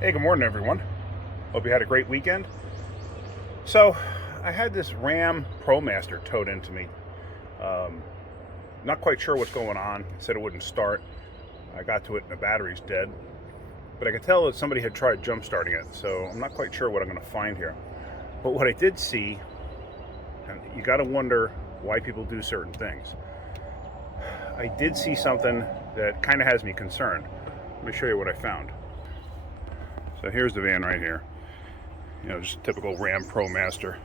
Hey, good morning, everyone. Hope you had a great weekend. So, I had this Ram ProMaster towed into me. Um, Not quite sure what's going on. It said it wouldn't start. I got to it and the battery's dead. But I could tell that somebody had tried jump starting it, so I'm not quite sure what I'm going to find here. But what I did see, and you got to wonder why people do certain things. I did see something that kind of has me concerned. Let me show you what I found. So here's the van right here. Just a typical Ram ProMaster.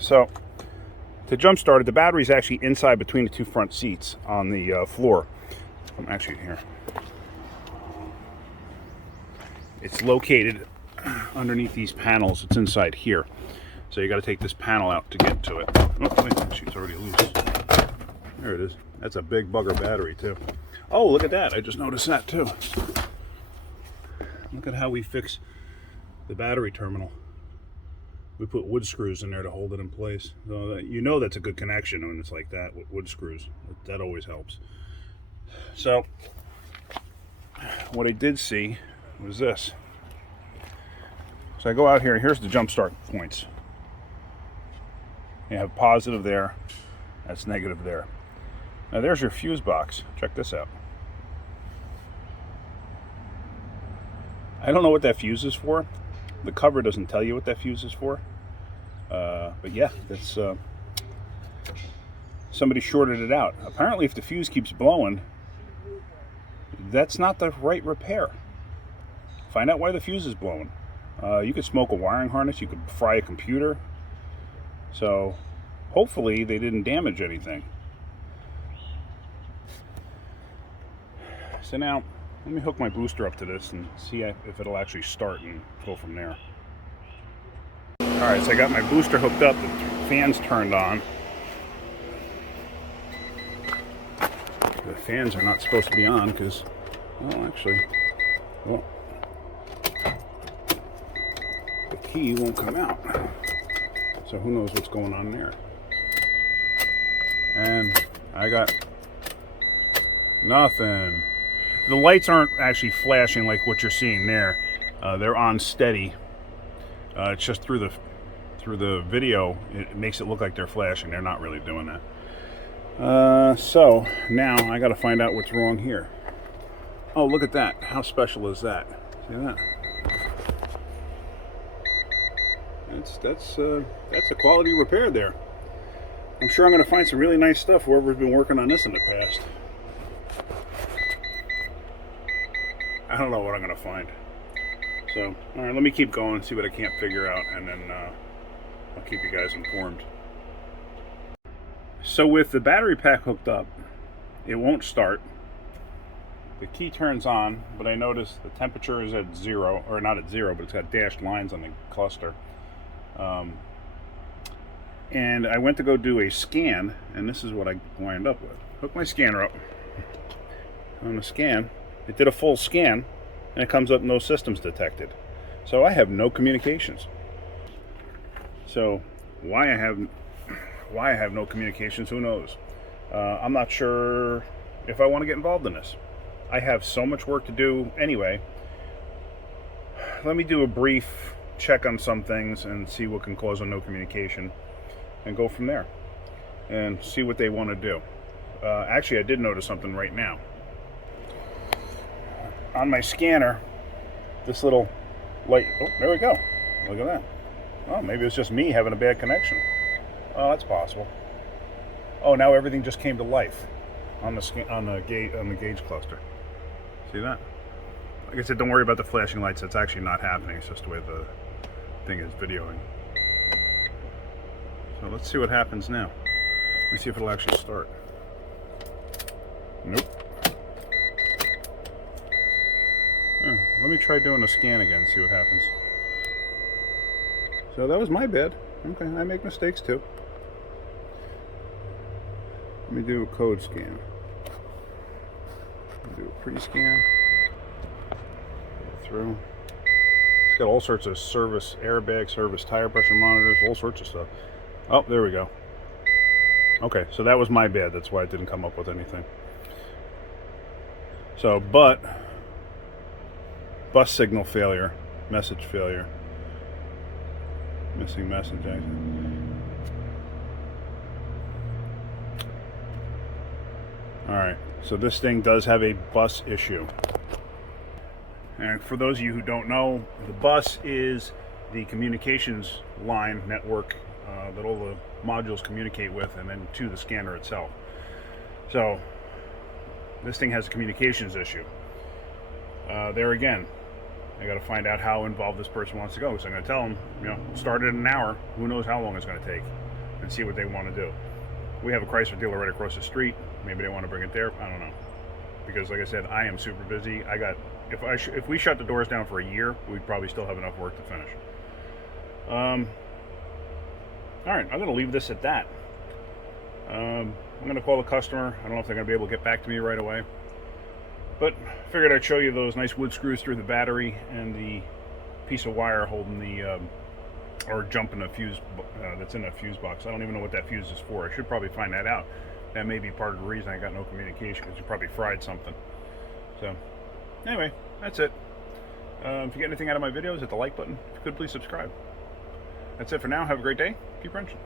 So, to jump start it, the battery's actually inside between the two front seats on the floor. I'm actually here. It's located underneath these panels. It's inside here. So you got to take this panel out to get to it. Oh, wait, it's already loose. There it is. That's a big bugger battery too. Oh, look at that. I just noticed that too. Look at how we fix the battery terminal. We put wood screws in there to hold it in place. So that's a good connection when it's like that with wood screws. That always helps. So what I did see was this. So I go out here, and here's the jump start points. You have positive there, that's negative there. Now there's your fuse box. Check this out. I don't know what that fuse is for. The cover doesn't tell you what that fuse is for. But yeah, that's somebody shorted it out. Apparently, if the fuse keeps blowing, that's not the right repair. Find out why the fuse is blowing. You could smoke a wiring harness. You could fry a computer. So hopefully they didn't damage anything. So now let me hook my booster up to this and see if it'll actually start and go from there. Alright, so I got my booster hooked up, the fans turned on. The fans are not supposed to be on because, the key won't come out. So who knows what's going on there. And I got nothing. The lights aren't actually flashing like what you're seeing there. They're on steady. It's just through the video, it makes it look like they're flashing. They're not really doing that. So now I got to find out what's wrong here. Oh, look at that! How special is that? See that? That's a quality repair there. I'm sure I'm going to find some really nice stuff. Whoever's been working on this in the past. I don't know what I'm going to find. So, all right, let me keep going, see what I can't figure out, and then I'll keep you guys informed. So with the battery pack hooked up, it won't start. The key turns on, but I notice the temperature is at 0, or not at 0, but it's got dashed lines on the cluster. And I went to go do a scan, and this is what I wind up with. Hook my scanner up. On the scan, it did a full scan, and it comes up no systems detected. So I have no communications. So why I have no communications, who knows? I'm not sure if I want to get involved in this. I have so much work to do anyway. Let me do a brief check on some things and see what can cause a no communication and go from there and see what they want to do. Actually, I did notice something right now. On my scanner, this little light, oh, there we go. Look at that. Oh, maybe it's just me having a bad connection. Oh, that's possible. Oh, now everything just came to life on the gauge cluster. See that? Like I said, don't worry about the flashing lights. That's actually not happening. It's just the way the thing is videoing. So let's see what happens now. Let me see if it'll actually start. Nope. Let me try doing a scan again, see what happens. So that was my bad. Okay, I make mistakes too. Let me do a code scan. Do a pre-scan. Go through. It's got all sorts of service airbag, service tire pressure monitors, all sorts of stuff. Oh, there we go. Okay, so that was my bad. That's why it didn't come up with anything. So, but Bus signal failure, message failure, missing message. Alright, so this thing does have a bus issue. And for those of you who don't know, the bus is the communications line network that all the modules communicate with, and then to the scanner itself. So this thing has a communications issue. There again, I got to find out how involved this person wants to go. So I'm going to tell them, you know, start at an hour. Who knows how long it's going to take, and see what they want to do. We have a Chrysler dealer right across the street. Maybe they want to bring it there. I don't know, because like I said, I am super busy. I got if we shut the doors down for a year, we'd probably still have enough work to finish. All right, I'm going to leave this at that. I'm going to call the customer. I don't know if they're going to be able to get back to me right away, but figured I'd show you those nice wood screws through the battery and the piece of wire holding the or jumping a fuse that's in a fuse box. I don't even know what that fuse is for. I should probably find that out. That may be part of the reason I got no communication, because you probably fried something. So anyway, that's it. If you get anything out of my videos, hit the like button. If you could, please subscribe. That's it for now. Have a great day. Keep wrenching.